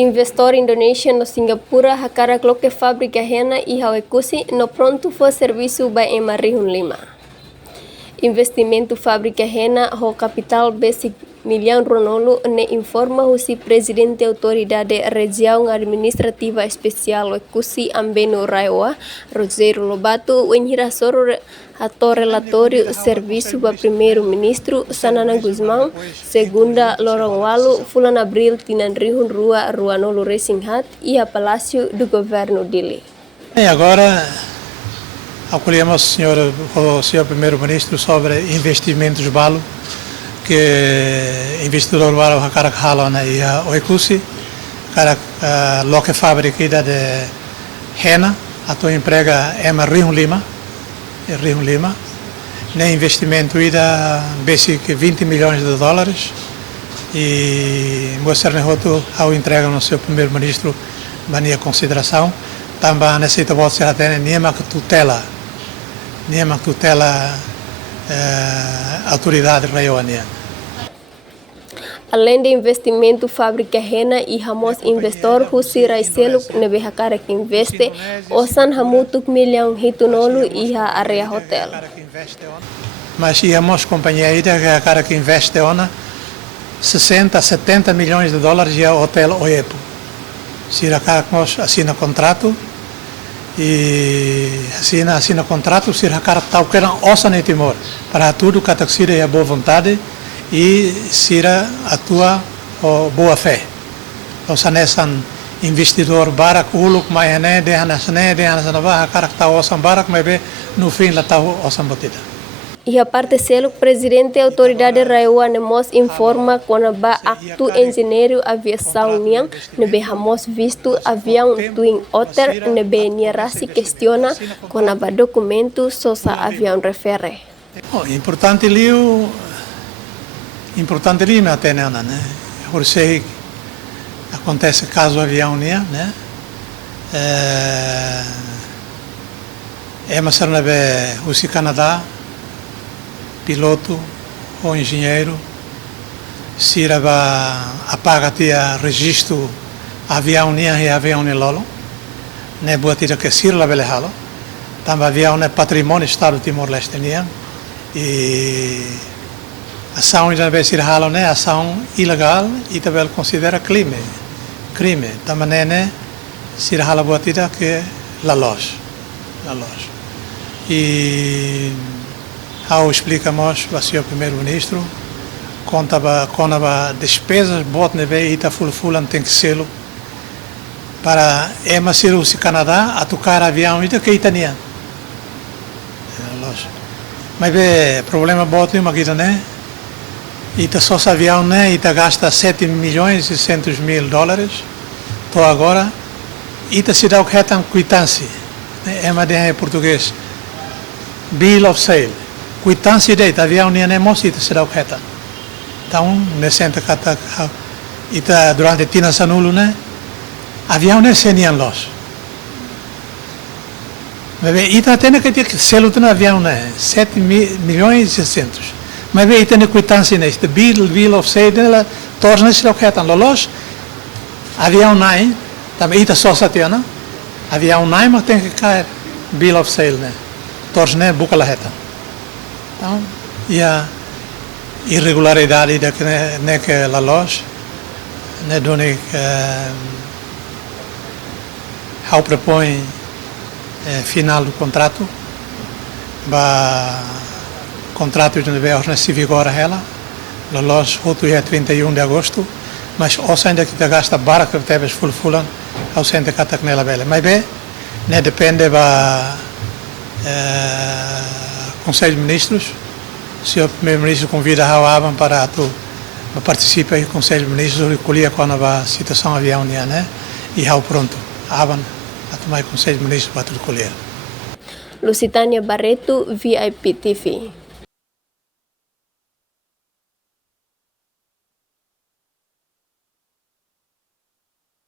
Investor Indonesia no Singapura hakara kloke fábrica rena e hawekusi no pronto for serviço ba emarihun lima. Investimento fábrica rena ho capital basic milhão ronolo ne informa husi presidente autoridade região administrativa especial Ekusi Ambeno Raiwa Rogério Lobato wenhira soro ato relatório serviço ba primeiro-ministro Sanana Guzmão segunda lorong walu fulan abril tinan rihun rua Ruanolo Racing Hat e a Palácio do Governo Dili. E agora acolhemos o senhor primeiro-ministro sobre investimentos balo que investidor balo hakara halona e o Ekusi cara loke fábrica de rena ato emprega Rihun Lima, né investimento ida basic 20 milhões de dólares e mostrar roto ao entrega no seu primeiro-ministro bania consideração também necessita você até nenhuma tutela autoridade raioniana. Além de investimento fábrica rena e ramos investor husi raiselo nebe hakara que investe osan hamutuk milhão hitunolo e a area hotel. Mas íamos companhia ida que hakara que investe ona 60 a 70 milhões de dólares e o hotel Oepo. Se hakara nós assina contrato e assina contrato se hakara tal que não osa nem timor para tudo que taxira é boa vontade e sira a tua boa fé. Os anesan investidor barak uluk mai ane de anasne va karakta osam barak mebe no fim la tau osam botida. E a parte selo presidente autoridade Raiwa nemos informa quando ba acto engenheiro aviação niang nebe hamos visto avião twin otter nebe nierasi questiona quando ba documento sosa avião refere. Importante ali me até né? Por ser acontece caso avião né? Mas será o Canadá piloto ou engenheiro se apaga tia registro avião e avião lolo né boa tira que sir la belehalo também avião é patrimônio estado Timor-Leste e ação ainda vai ser halo né ação ilegal e também considera crime também né se halo boa tira que la loja e ao explicamos ao senhor primeiro-ministro contava despesas bot neve ita fulan tem que selo para ser o Canadá a tocar avião ita que itania mas be problema bot uma aqui né ita só avião né ita gasta 7 milhões e 600 mil dólares então agora ita se dá o que é tão quitância em português bill of sale quitância de avião nem mostra se dá o que é então nesse kata ita durante tina sanulo né avião nem senian los mas ita tem que ter selo no avião né 7 milhões e 600 mas ita tem quitância neste bill of sale dela torna se dá o que é tão los avião nem também ita só satiana avião nem mas tem que cair bill of sale né torna buca la reta então e a irregularidade da que a loja né dona ao propõe final do contrato contrato de nível se vigor ela a loja outro dia 31 de agosto mas os ainda que gasta barca que teve fulan ao centro que nela bela mas bem né depende Conselho de Ministros, o senhor primeiro-ministro convida a Aban para participar do Conselho de Ministros recolher quando a situação avião né e ao pronto Aban a tomar o Conselho de Ministros para recolher. Lusitânia Barreto, VIP TV.